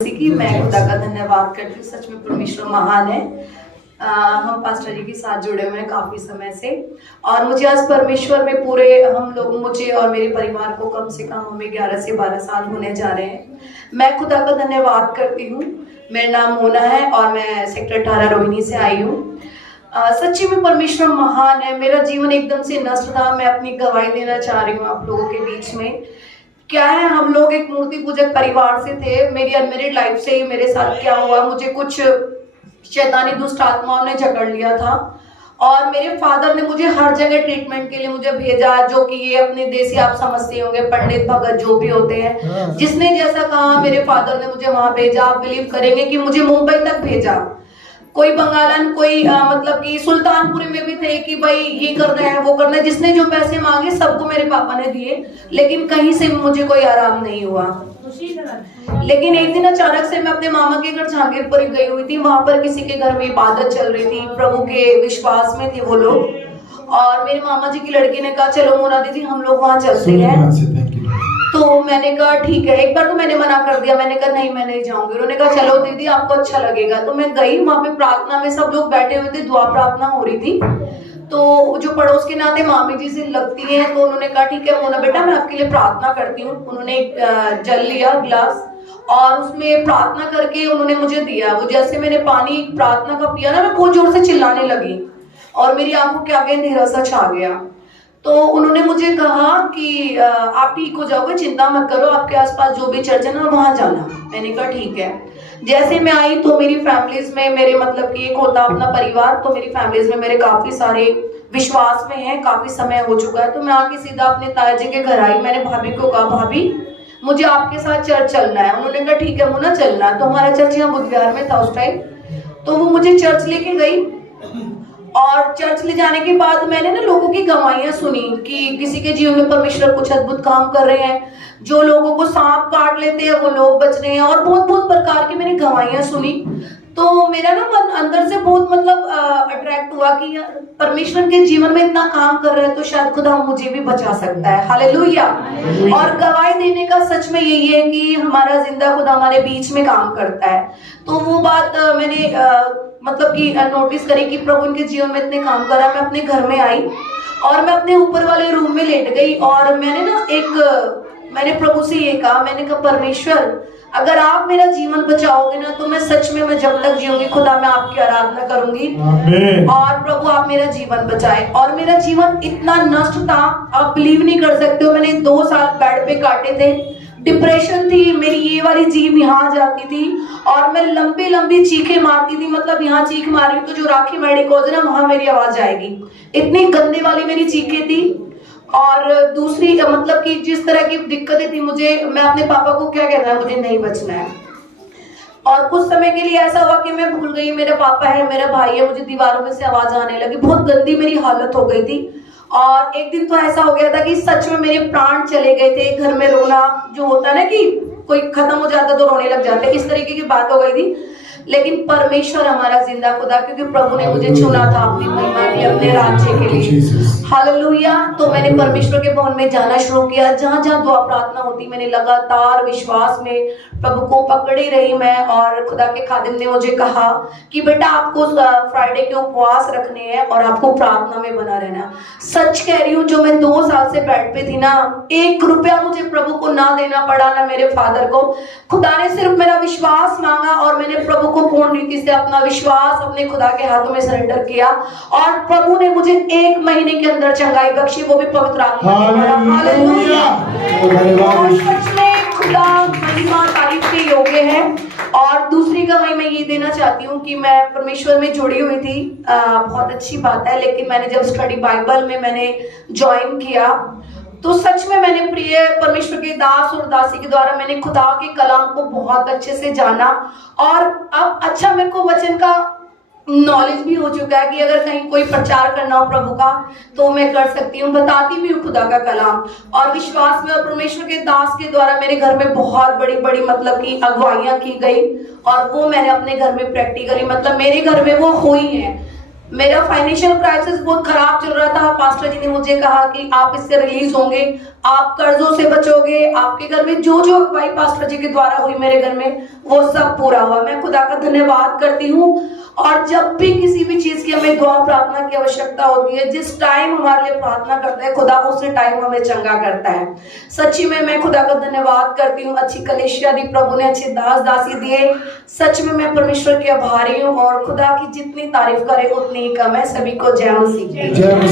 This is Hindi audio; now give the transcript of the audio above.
कि मैं खुदा का धन्यवाद करती हूँ। सच में परमेश्वर महान है। हम पास्टर जी के साथ जुड़े हुए हैं काफी समय से, और मुझे आज परमेश्वर में पूरे हम लोग, मुझे और मेरे परिवार को कम से कम हमें 11 से 12 साल होने जा रहे हैं। मैं खुदा का धन्यवाद करती हूँ। मेरा नाम मोना है और मैं सेक्टर 18 रोहिणी से आई हूँ। सच्ची में परमेश्वर महान है। मेरा जीवन एकदम से नष्ट था। मैं अपनी गवाही देना चाह रही हूँ आप लोगों के बीच में। क्या है, हम लोग एक मूर्ति पूजक परिवार से थे। मेरी अनमेरिड लाइफ से ही मेरे साथ क्या हुआ, मुझे कुछ शैतानी दुष्ट आत्माओं ने जकड़ लिया था, और मेरे फादर ने मुझे हर जगह ट्रीटमेंट के लिए मुझे भेजा, जो कि ये अपने देसी आप समझते होंगे, पंडित भगत जो भी होते हैं, जिसने जैसा कहा मेरे फादर ने मुझे वहां भेजा। आप बिलीव करेंगे कि मुझे मुंबई तक भेजा। कोई बंगालन, कोई मतलब कि सुल्तानपुर में भी थे कि भाई ये करना है वो करना है। जिसने जो पैसे मांगे सबको मेरे पापा ने दिए, लेकिन कहीं से मुझे कोई आराम नहीं हुआ। लेकिन एक दिन अचानक से मैं अपने मामा के घर जहांगीरपुर गई हुई थी। वहां पर किसी के घर में इबादत चल रही थी, प्रभु के विश्वास में थे वो लोग, और मेरे मामा जी की लड़की ने कहा चलो मोना दीदी हम लोग वहां चलते हैं। तो मैंने कहा ठीक है। एक बार तो मैंने मना कर दिया, मैंने कहा नहीं मैं नहीं जाऊंगी। उन्होंने कहा चलो दीदी आपको अच्छा लगेगा। तो मैं गई। वहां पे प्रार्थना में सब लोग बैठे हुए थे, दुआ प्रार्थना हो रही थी। तो जो पड़ोस के नाते मामी जी से लगती हैं, तो उन्होंने कहा ठीक है मोना बेटा मैं आपके लिए प्रार्थना करती हूँ। उन्होंने एक जल लिया गिलास, और उसमें प्रार्थना करके उन्होंने मुझे दिया। वो जैसे मैंने पानी प्रार्थना का पिया ना, मैं बहुत जोर से चिल्लाने लगी और मेरी आंखों के आगे अंधेरा सा छा गया। तो उन्होंने मुझे कहा कि आप ठीक हो जाओगे, चिंता मत करो, आपके आसपास जो भी चर्च है ना वहां जाना। मैंने कहा ठीक है। जैसे मैं आई तो मेरी फैमिलीज में, मेरे मतलब कि एक होता अपना परिवार, तो मेरी फैमिलीज में मेरे काफी सारे विश्वास में हैं। काफी समय हो चुका है। तो मैं आके सीधा अपने ताया जी के घर आई। मैंने भाभी को कहा भाभी मुझे आपके साथ चर्च चलना है। उन्होंने कहा ठीक है मुन्ना चलना है। तो हमारा चर्च यहाँ बुधवार में था उस टाइम। तो वो मुझे चर्च लेके गई, और चर्च ले जाने के बाद मैंने ना लोगों की गवाहियां सुनी कि किसी के जीवन में परमेश्वर कुछ अद्भुत काम कर रहे हैं, जो लोगों को सांप काट लेते हैं वो लोग बच रहे हैं, और बहुत बहुत प्रकार की मैंने गवाहियां सुनी। तो मेरा ना मन अंदर से बहुत मतलब अट्रैक्ट हुआ कि यार परमेश्वर के जीवन में इतना काम कर रहे हैं तो शायद खुदा मुझे भी बचा सकता है। हालेलुया। और गवाही देने का सच में यही है कि हमारा जिंदा खुदा हमारे बीच में काम करता है। तो वो बात मैंने मतलब कि नोटिस करी कि प्रभु उनके जीवन में इतने काम करा। मैं अपने घर में आई और मैं अपने ऊपर वाले रूम में लेट गई, और मैंने प्रभु से ये कहा, मैंने कहा परमेश्वर अगर आप मेरा जीवन बचाओगे ना तो मैं सच में, मैं जब तक जीऊंगी खुदा मैं आपकी आराधना करूंगी, और प्रभु आप मेरा जीवन बचाए। और मेरा जीवन इतना नष्ट था, आप बिलीव नहीं कर सकते हो। मैंने 2 साल बेड पे काटे थे, डिप्रेशन थी, मेरी ये वाली जीभ यहाँ जाती थी, और मैं लंबी लंबी चीखें मारती थी। मतलब यहाँ चीख मारी तो जो राखी मेडिकोज है ना वहां मेरी आवाज आएगी, इतनी गंदे वाली मेरी चीखें थी। और दूसरी मतलब कि जिस तरह की दिक्कतें थी, मैं अपने पापा को क्या कहना है, मुझे नहीं बचना है। और कुछ समय के लिए ऐसा हुआ कि मैं भूल गई मेरा पापा है, मेरा भाई है, मुझे दीवारों में से आवाज आने लगी। बहुत गंदी मेरी हालत हो गई थी। और एक दिन तो ऐसा हो गया था कि सच में मेरे प्राण चले गए थे। घर में रोना जो होता है ना कि कोई खत्म हो जाता तो रोने लग जाते, इस तरीके की बात हो गई थी। लेकिन परमेश्वर हमारा जिंदा खुदा, क्योंकि प्रभु ने मुझे चुना था अपनी महिमा के लिए, अपने राज्य के लिए। हालेलुया। तो मैंने परमेश्वर के भवन में जाना शुरू किया। जहां जहां दुआ प्रार्थना होती मैंने लगातार विश्वास में प्रभु को पकड़ी रही मैं। और खुदा के खादिम ने मुझे कहा कि बेटा आपको फ्राइडे के उपवास रखने हैं और आपको प्रार्थना में बना रहना। सच कह रही हूँ, जो मैं 2 साल से बेड पे थी ना, 1 रुपया मुझे प्रभु को ना देना पड़ा, ना मेरे फादर को। खुदा ने सिर्फ मेरा विश्वास मांगा, और मैंने प्रभु को पूर्ण रीति से अपना विश्वास अपने खुदा के हाथों में सरेंडर किया, और प्रभु ने मुझे 1 महीने के अंदर चंगाई बख्शी, वो भी पवित्र आत्मा के द्वारा। हालेलुया। सच में खुदा महिमा तारीफ के योग्य है। और दूसरी गवाही मैं ये देना चाहती हूँ कि मैं परमेश्वर में जुड़ी हुई थी, बहुत अच्छी बात है। लेकिन मैंने जब स्टडी बाइबल में मैंने ज्वाइन किया तो सच में मैंने प्रिय परमेश्वर के दास और दासी के द्वारा मैंने खुदा के कलाम को बहुत अच्छे से जाना। और अब अच्छा मेरे को वचन का नॉलेज भी हो चुका है कि अगर कहीं कोई प्रचार करना हो प्रभु का तो मैं कर सकती हूँ, बताती भी हूँ खुदा का कलाम। और विश्वास में और परमेश्वर के दास के द्वारा मेरे घर में बहुत बड़ी बड़ी मतलब की अगुवाइयां की गई, और वो मैंने अपने घर में प्रैक्टिकली मतलब मेरे घर में वो हुई है। मेरा फाइनेंशियल क्राइसिस बहुत खराब चल रहा था। पास्टर जी ने मुझे कहा कि आप इससे रिलीज होंगे, आप कर्जों से बचोगे। आपके घर में जो जो अगुवाई पास्टर जी के द्वारा हुई मेरे घर में, वो सब पूरा हुआ। मैं खुदा का धन्यवाद करती हूँ। और जब भी किसी भी चीज की हमें दुआ प्रार्थना की आवश्यकता होती है, जिस टाइम हमारे लिए प्रार्थना करते हैं, खुदा उस टाइम हमें चंगा करता है। सच्ची में मैं खुदा का धन्यवाद करती हूँ। अच्छी कलीसिया दी प्रभु ने, अच्छे दास दासी दिए। सच में मैं परमेश्वर की आभारी हूँ, और खुदा की जितनी तारीफ करे उतनी ही कम है। सभी को जय मसीह।